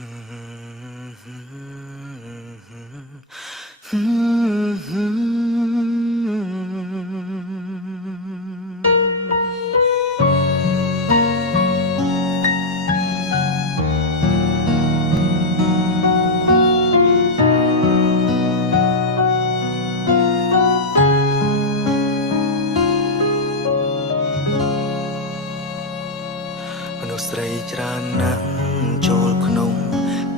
មនុស្សស្រីច្រើនណាស់ចូលក្នុង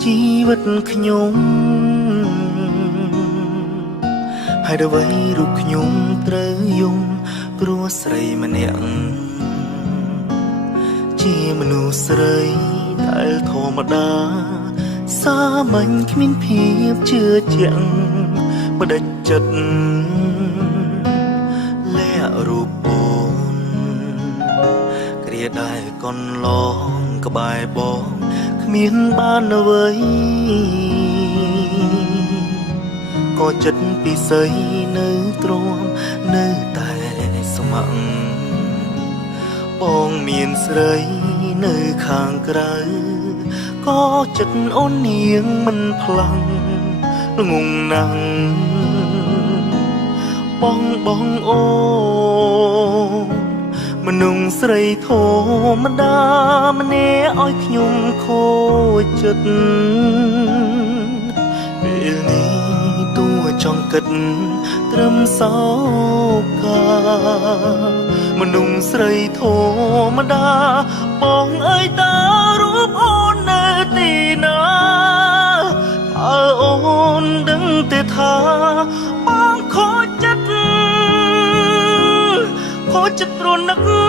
ជីវិតខ្ញុំហើយអ្វីរូបខ្ញុំត្រូវយំព្រោះស្រីម្នាក់ជាមនុស្សស្រីដែលធម្មតាសាមញ្ញគ្មានភាពជឿជាក់បដិចិត្តលាក់រូបអូនគ្រាដែលកន្លងក្បែរបងគ្មានបានអ្វីក៏ចិត្តពិសីនៅទ្រាំនៅតែស្ម័គ្របងមានស្រីនៅខាងក្រៅក៏ចិត្តអូននាងមិនផ្លាំងងងណាស់បងអូមនុស្សស្រីធម្មតាម្នាក់ឲ្យខ្ញុំខូចចិត្តពេលនេះតួចង់គិតត្រឹមសោកាមនុស្សស្រីធម្មតាបងអើយតើរូបអូននៅទីណាអើអូនដឹងទេថាបងខូចចិត្តព្រោះនឹកអូ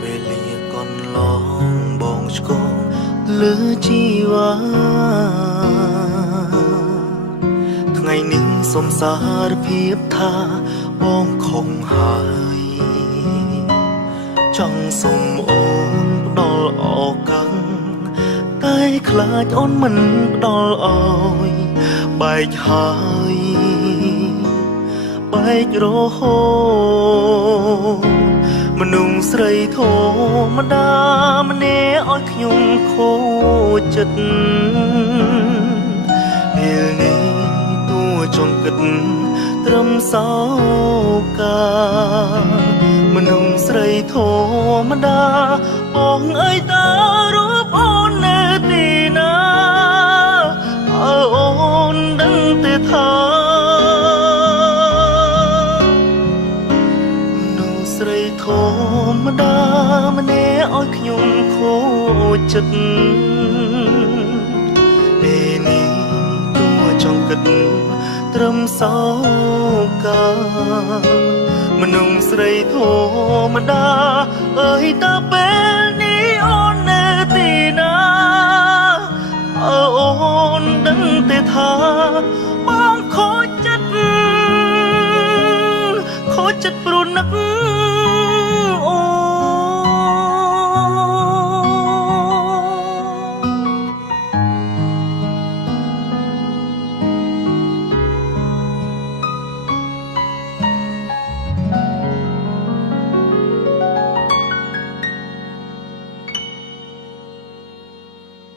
វេលាកន្លងបងឆ្កងលើជីវ៉ាថ្ងៃនេះសូមសារភាពថាបងខំហើយចង់សូមអូនផ្ដល់ឱកាសតែខ្លាចអូនមិនផ្ដល់អើយបែកហើយបែករហូតមនុស្សស្រីធម្មតាម្នាក់ឲ្យខ្ញុំខូចចិត្តពេលនេះចង់គិតត្រឹមសោកាមនុស្សស្រីធម្មតាបងអើយតើរូបអូននៅទីណាអើអូនដឹងទេថាមនុស្សស្រីធម្មតាម្នាក់ឲ្យខ្ញុំខូចចិត្តពេលនេះតួចង់គិតត្រឹមសោកាមនុស្សស្រីធម្មតាអើយតើ